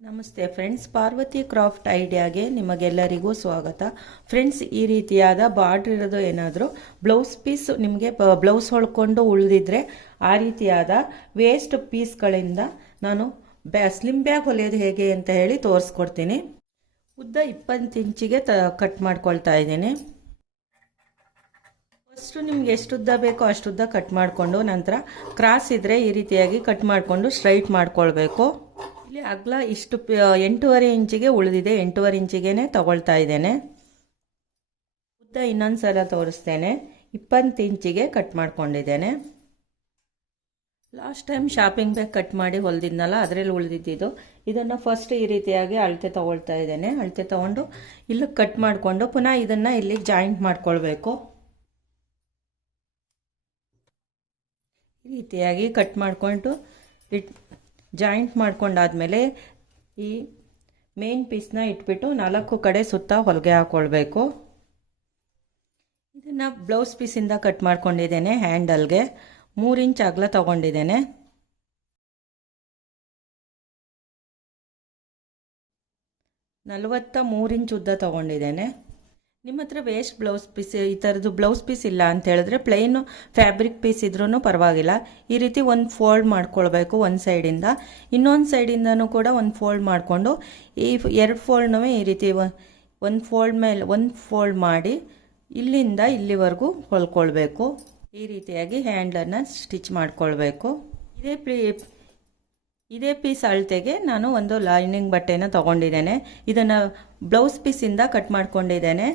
ನಮಸ್ತೆ friends, Parvati craft ಐಡಿಯಾಗೆ ನಿಮಗೆಲ್ಲರಿಗೂ ಸ್ವಾಗತ. ಫ್ರೆಂಡ್ಸ್, ಈ ರೀತಿಯಾದ ಬಾರ್ಡ್ರ್ ಇರೋದು ಏನಾದರೂ ಬ್ಲೌಸ್ ಪೀಸ್ ನಿಮಗೆ ಬ್ಲೌಸ್ ಹೊಳ್ಕೊಂಡು ಉಳಿದಿದ್ರೆ ಆ ರೀತಿಯಾದ ವೇಸ್ಟ್ ಪೀಸ್ಗಳಿಂದ ನಾನು ಬ್ಯಾ, ಸ್ಲಿಮ್ ಬ್ಯಾಗ್ ಹೊಲಿಯೋದು ಹೇಗೆ ಅಂತ ಹೇಳಿ ತೋರಿಸ್ಕೊಡ್ತೀನಿ. ಉದ್ದ ಇಪ್ಪತ್ತು ಇಂಚಿಗೆ ತ, ಕಟ್ ಮಾಡ್ಕೊಳ್ತಾ ಇದ್ದೀನಿ. ಫಸ್ಟು ನಿಮ್ಗೆ ಎಷ್ಟು ಉದ್ದ ಬೇಕೋ ಅಷ್ಟು ಉದ್ದ ಕಟ್ ಮಾಡಿಕೊಂಡು ನಂತರ ಕ್ರಾಸ್ ಇದ್ದರೆ ಈ ರೀತಿಯಾಗಿ ಕಟ್ ಮಾಡಿಕೊಂಡು ಸ್ಟ್ರೈಟ್ ಮಾಡ್ಕೊಳ್ಬೇಕು. ಇಲ್ಲಿ ಅಗ್ಲ ಇಷ್ಟು ಎಂಟೂವರೆ ಇಂಚಿಗೆ ಉಳಿದಿದೆ. ಎಂಟೂವರೆ ಇಂಚಿಗೆ ತಗೊಳ್ತಾ ಇದ್ದೇನೆ. ಉದ್ದ ಇನ್ನೊಂದು ಸಲ ತೋರಿಸ್ತೇನೆ. ಇಪ್ಪತ್ತು ಇಂಚಿಗೆ cut ಮಾಡ್ಕೊಂಡಿದ್ದೇನೆ. Last time shopping bag cut ಮಾಡಿ ಹೊಲ್ದಿದ್ನಲ್ಲ, ಅದರಲ್ಲಿ ಉಳಿದಿದ್ದು ಇದನ್ನು ಫಸ್ಟ್ ಈ ರೀತಿಯಾಗಿ ಅಳತೆ ತೊಗೊಳ್ತಾ ಇದ್ದೇನೆ. ಅಳತೆ ತಗೊಂಡು ಇಲ್ಲಿ ಕಟ್ ಮಾಡಿಕೊಂಡು ಪುನಃ ಇದನ್ನು ಇಲ್ಲಿ ಜಾಯಿಂಟ್ ಮಾಡ್ಕೊಳ್ಬೇಕು. ಈ ರೀತಿಯಾಗಿ ಕಟ್ ಮಾಡಿಕೊಂಡು ಇಟ್ ಜಾಯಿಂಟ್ ಮಾಡ್ಕೊಂಡಾದ್ಮೇಲೆ ಈ ಮೇನ್ ಪೀಸ್ನ ಇಟ್ಬಿಟ್ಟು ನಾಲ್ಕು ಕಡೆ ಸುತ್ತ ಹೊಲಿಗೆ ಹಾಕ್ಕೊಳ್ಬೇಕು ಇದನ್ನು ಬ್ಲೌಸ್ ಪೀಸಿಂದ ಕಟ್ ಮಾಡ್ಕೊಂಡಿದ್ದೇನೆ ಹ್ಯಾಂಡಲ್ಗೆ. ಮೂರು ಇಂಚ್ ಅಗಲ ತಗೊಂಡಿದ್ದೇನೆ. ನಲವತ್ತ ಮೂರು ಇಂಚ್ ಉದ್ದ ತಗೊಂಡಿದ್ದೇನೆ. ನಿಮ್ಮ ಹತ್ರ ವೇಸ್ಟ್ ಬ್ಲೌಸ್ ಪೀಸ್, ಈ ಥರದ್ದು ಬ್ಲೌಸ್ ಪೀಸ್ ಇಲ್ಲ ಅಂತ ಹೇಳಿದ್ರೆ ಪ್ಲೈನ್ ಫ್ಯಾಬ್ರಿಕ್ ಪೀಸ್ ಇದ್ರೂ ಪರವಾಗಿಲ್ಲ. ಈ ರೀತಿ ಒಂದು ಫೋಲ್ಡ್ ಮಾಡ್ಕೊಳ್ಬೇಕು ಒಂದು ಸೈಡಿಂದ ಇನ್ನೊಂದು ಸೈಡಿಂದನೂ ಕೂಡ ಒಂದು ಫೋಲ್ಡ್ ಮಾಡಿಕೊಂಡು ಈ ಎರಡು ಫೋಲ್ಡ್ನೂ ಈ ರೀತಿ ಒಂದು ಫೋಲ್ಡ್ ಮೇಲೆ ಒಂದು ಫೋಲ್ಡ್ ಮಾಡಿ ಇಲ್ಲಿಂದ ಇಲ್ಲಿವರೆಗೂ ಹೊಲ್ಕೊಳ್ಬೇಕು. ಈ ರೀತಿಯಾಗಿ ಹ್ಯಾಂಡ್ಲನ್ನು ಸ್ಟಿಚ್ ಮಾಡ್ಕೊಳ್ಬೇಕು. ಇದೇ ಇದೇ ಪೀಸ್ ಅಳತೆಗೆ ನಾನು ಒಂದು ಲೈನಿಂಗ್ ಬಟ್ಟೆನ ತಗೊಂಡಿದ್ದೇನೆ. ಇದನ್ನು ಬ್ಲೌಸ್ ಪೀಸಿಂದ ಕಟ್ ಮಾಡ್ಕೊಂಡಿದ್ದೇನೆ.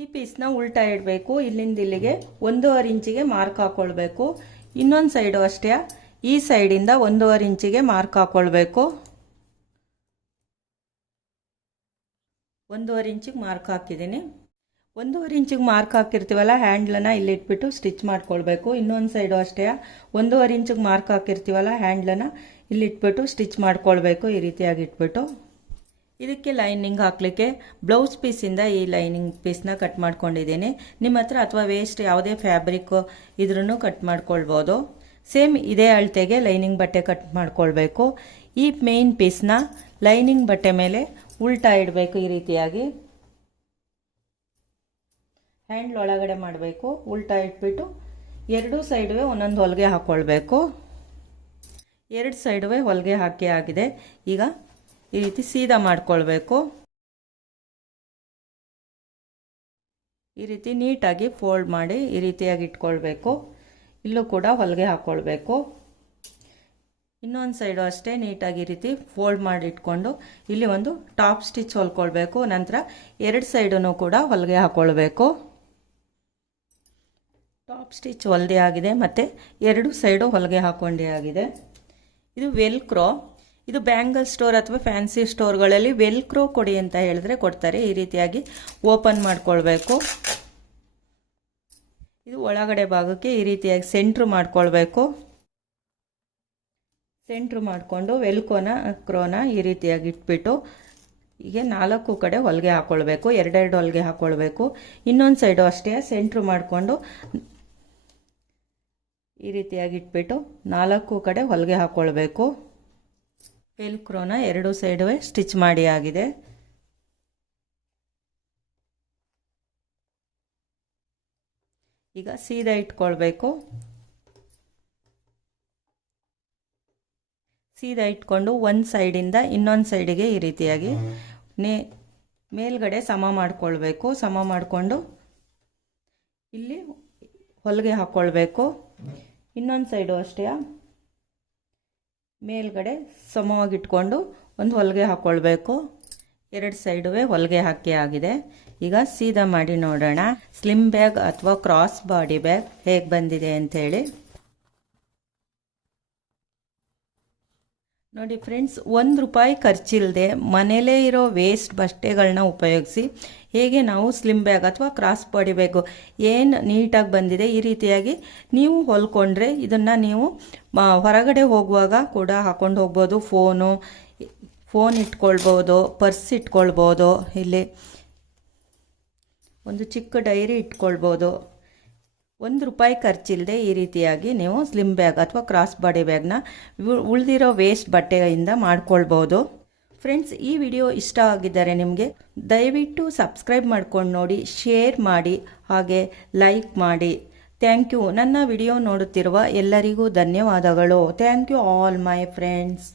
ಈ ಪೀಸ್ನ ಉಲ್ಟಾ ಇಡಬೇಕು. ಇಲ್ಲಿಂದ ಇಲ್ಲಿಗೆ ಒಂದೂವರೆ ಇಂಚಿಗೆ ಮಾರ್ಕ್ ಹಾಕ್ಕೊಳ್ಬೇಕು ಇನ್ನೊಂದು ಸೈಡು ಅಷ್ಟೇ. ಈ ಸೈಡಿಂದ ಒಂದೂವರೆ ಇಂಚಿಗೆ ಮಾರ್ಕ್ ಹಾಕ್ಕೊಳ್ಬೇಕು ಒಂದೂವರೆ ಇಂಚಿಗೆ ಮಾರ್ಕ್ ಹಾಕಿದ್ದೀನಿ. ಒಂದೂವರೆ ಇಂಚಿಗೆ ಮಾರ್ಕ್ ಹಾಕಿರ್ತೀವಲ್ಲ ಹ್ಯಾಂಡ್ಲನ್ನ ಇಲ್ಲಿ ಇಟ್ಬಿಟ್ಟು ಸ್ಟಿಚ್ ಮಾಡ್ಕೊಳ್ಬೇಕು. ಇನ್ನೊಂದು ಸೈಡು ಅಷ್ಟೇ. ಒಂದೂವರೆ ಇಂಚಿಗೆ ಮಾರ್ಕ್ ಹಾಕಿರ್ತೀವಲ್ಲ ಹ್ಯಾಂಡ್ಲನ್ನ ಇಲ್ಲಿ ಇಟ್ಬಿಟ್ಟು ಸ್ಟಿಚ್ ಮಾಡ್ಕೊಳ್ಬೇಕು. ಈ ರೀತಿಯಾಗಿ ಇಟ್ಬಿಟ್ಟು. ಇದಕ್ಕೆ ಲೈನಿಂಗ್ ಹಾಕಲಿಕ್ಕೆ ಬ್ಲೌಸ್ ಪೀಸಿಂದ ಈ ಲೈನಿಂಗ್ ಪೀಸ್ನ ಕಟ್ ಮಾಡ್ಕೊಂಡಿದ್ದೀನಿ. ನಿಮ್ಮ ಹತ್ರ ಅಥವಾ ವೇಸ್ಟ್ ಯಾವುದೇ ಫ್ಯಾಬ್ರಿಕ್ ಇದ್ರೂ ಕಟ್ ಮಾಡ್ಕೊಳ್ಬೋದು. ಸೇಮ್ ಇದೇ ಅಳತೆಗೆ ಲೈನಿಂಗ್ ಬಟ್ಟೆ ಕಟ್ ಮಾಡ್ಕೊಳ್ಬೇಕು. ಈ ಮೇನ್ ಪೀಸ್ನ ಲೈನಿಂಗ್ ಬಟ್ಟೆ ಮೇಲೆ ಉಲ್ಟಾ ಇಡಬೇಕು ಈ ರೀತಿಯಾಗಿ. ಹ್ಯಾಂಡ್ ಒಳಗಡೆ ಮಾಡಬೇಕು. ಉಲ್ಟಾ ಇಟ್ಬಿಟ್ಟು ಎರಡೂ ಸೈಡುವೆ ಒಂದೊಂದು ಹೊಲಿಗೆ ಹಾಕ್ಕೊಳ್ಬೇಕು ಎರಡು ಸೈಡುವೆ ಹೊಲಿಗೆ ಹಾಕಿ ಆಗಿದೆ. ಈಗ ಈ ರೀತಿ ಸೀದಾ ಮಾಡಿಕೊಳ್ಬೇಕು. ಈ ರೀತಿ ನೀಟಾಗಿ ಫೋಲ್ಡ್ ಮಾಡಿ ಈ ರೀತಿಯಾಗಿ ಇಟ್ಕೊಳ್ಬೇಕು. ಇಲ್ಲೂ ಕೂಡ ಹೊಲಿಗೆ ಹಾಕ್ಕೊಳ್ಬೇಕು ಇನ್ನೊಂದು ಸೈಡು ಅಷ್ಟೇ ನೀಟಾಗಿ ಈ ರೀತಿ ಫೋಲ್ಡ್ ಮಾಡಿ ಇಟ್ಕೊಂಡು ಇಲ್ಲಿ ಒಂದು ಟಾಪ್ ಸ್ಟಿಚ್ ಹೊಲ್ಕೊಳ್ಬೇಕು. ನಂತರ ಎರಡು ಸೈಡೂ ಕೂಡ ಹೊಲಿಗೆ ಹಾಕ್ಕೊಳ್ಬೇಕು ಟಾಪ್ ಸ್ಟಿಚ್ ಹೊಲ್ದೇ ಆಗಿದೆ ಮತ್ತು ಎರಡು ಸೈಡು ಹೊಲಿಗೆ ಹಾಕ್ಕೊಂಡೇ ಆಗಿದೆ. ಇದು ವೆಲ್ಕ್ರೋ. ಇದು ಬ್ಯಾಂಗಲ್ ಸ್ಟೋರ್ ಅಥವಾ ಫ್ಯಾನ್ಸಿ ಸ್ಟೋರ್ಗಳಲ್ಲಿ ವೆಲ್ಕ್ರೋ ಕೊಡಿ ಅಂತ ಹೇಳಿದ್ರೆ ಕೊಡ್ತಾರೆ. ಈ ರೀತಿಯಾಗಿ ಓಪನ್ ಮಾಡ್ಕೊಳ್ಬೇಕು. ಇದು ಒಳಗಡೆ ಭಾಗಕ್ಕೆ ಈ ರೀತಿಯಾಗಿ ಸೆಂಟ್ರ್ ಮಾಡ್ಕೊಳ್ಬೇಕು. ಸೆಂಟ್ರ್ ಮಾಡಿಕೊಂಡು ವೆಲ್ಕೋನ ಕ್ರೋನ ಈ ರೀತಿಯಾಗಿ ಇಟ್ಬಿಟ್ಟು ಹೀಗೆ ನಾಲ್ಕು ಕಡೆ ಹೊಲಿಗೆ ಹಾಕ್ಕೊಳ್ಬೇಕು ಎರಡೆರಡು ಹೊಲಿಗೆ ಹಾಕ್ಕೊಳ್ಬೇಕು ಇನ್ನೊಂದು ಸೈಡು ಅಷ್ಟೇ ಸೆಂಟ್ರ್ ಮಾಡಿಕೊಂಡು ಈ ರೀತಿಯಾಗಿ ಇಟ್ಬಿಟ್ಟು ನಾಲ್ಕು ಕಡೆ ಹೊಲಿಗೆ ಹಾಕ್ಕೊಳ್ಬೇಕು ವೆಲ್ಕ್ರೋನ ಎರಡು ಸೈಡುವೆ ಸ್ಟಿಚ್ ಮಾಡಿ ಆಗಿದೆ. ಈಗ ಸೀದಾ ಇಟ್ಕೊಳ್ಬೇಕು. ಸೀದಾ ಇಟ್ಕೊಂಡು ಒಂದು ಸೈಡಿಂದ ಇನ್ನೊಂದು ಸೈಡಿಗೆ ಈ ರೀತಿಯಾಗಿ ನೇ ಮೇಲ್ಗಡೆ ಸಮ ಮಾಡಿಕೊಳ್ಬೇಕು. ಸಮ ಮಾಡಿಕೊಂಡು ಇಲ್ಲಿ ಹೊಲಿಗೆ ಹಾಕ್ಕೊಳ್ಬೇಕು ಇನ್ನೊಂದು ಸೈಡು ಅಷ್ಟೇ. ಮೇಲ್ಗಡೆ ಸಮವಾಗಿಟ್ಕೊಂಡು ಒಂದು ಹೊಲಿಗೆ ಹಾಕ್ಕೊಳ್ಬೇಕು ಎರಡು ಸೈಡುವೆ ಹೊಲಿಗೆ ಹಾಕಿ ಆಗಿದೆ. ಈಗ ಸೀದಾ ಮಾಡಿ ನೋಡೋಣ. ಸ್ಲಿಮ್ ಬ್ಯಾಗ್ ಅಥವಾ ಕ್ರಾಸ್ ಬಾಡಿ ಬ್ಯಾಗ್ ಹೇಗೆ ಬಂದಿದೆ ಅಂಥೇಳಿ ನೋಡಿ ಫ್ರೆಂಡ್ಸ್, ಒಂದು ರೂಪಾಯಿ ಖರ್ಚಿಲ್ಲದೆ ಮನೇಲೇ ಇರೋ ವೇಸ್ಟ್ ಬಟ್ಟೆಗಳನ್ನ ಉಪಯೋಗಿಸಿ ಹೇಗೆ ನಾವು ಸ್ಲಿಮ್ ಬ್ಯಾಗ್ ಅಥವಾ ಕ್ರಾಸ್ ಬಾಡಿ ಬ್ಯಾಗು ಏನು ನೀಟಾಗಿ ಬಂದಿದೆ ಈ ರೀತಿಯಾಗಿ ನೀವು ಹೊಲ್ಕೊಂಡ್ರೆ ಇದನ್ನು ನೀವು ಹೊರಗಡೆ ಹೋಗುವಾಗ ಕೂಡ ಹಾಕೊಂಡು ಹೋಗ್ಬೋದು. ಫೋನು ಫೋನ್ ಇಟ್ಕೊಳ್ಬೋದು ಪರ್ಸ್ ಇಟ್ಕೊಳ್ಬೋದು, ಇಲ್ಲಿ ಒಂದು ಚಿಕ್ಕ ಡೈರಿ ಇಟ್ಕೊಳ್ಬೋದು. ಒಂದು ರೂಪಾಯಿ ಖರ್ಚಿಲ್ಲದೆ ಈ ರೀತಿಯಾಗಿ ನೀವು ಸ್ಲಿಮ್ ಬ್ಯಾಗ್ ಅಥವಾ ಕ್ರಾಸ್ ಬಾಡಿ ಬ್ಯಾಗ್ನ ಉಳಿದಿರೋ ವೇಸ್ಟ್ ಬಟ್ಟೆಯಿಂದ ಮಾಡ್ಕೊಳ್ಬೋದು. ಫ್ರೆಂಡ್ಸ್ ಈ ವಿಡಿಯೋ ಇಷ್ಟ ಆಗಿದ್ದರೆ ನಿಮಗೆ ದಯವಿಟ್ಟು ಸಬ್ಸ್ಕ್ರೈಬ್ ಮಾಡ್ಕೊಂಡು ನೋಡಿ ಶೇರ್ ಮಾಡಿ, ಹಾಗೆ ಲೈಕ್ ಮಾಡಿ. ಥ್ಯಾಂಕ್ ಯು ನನ್ನ ವಿಡಿಯೋ ನೋಡುತ್ತಿರುವ ಎಲ್ಲರಿಗೂ ಧನ್ಯವಾದಗಳು. Thank you all my friends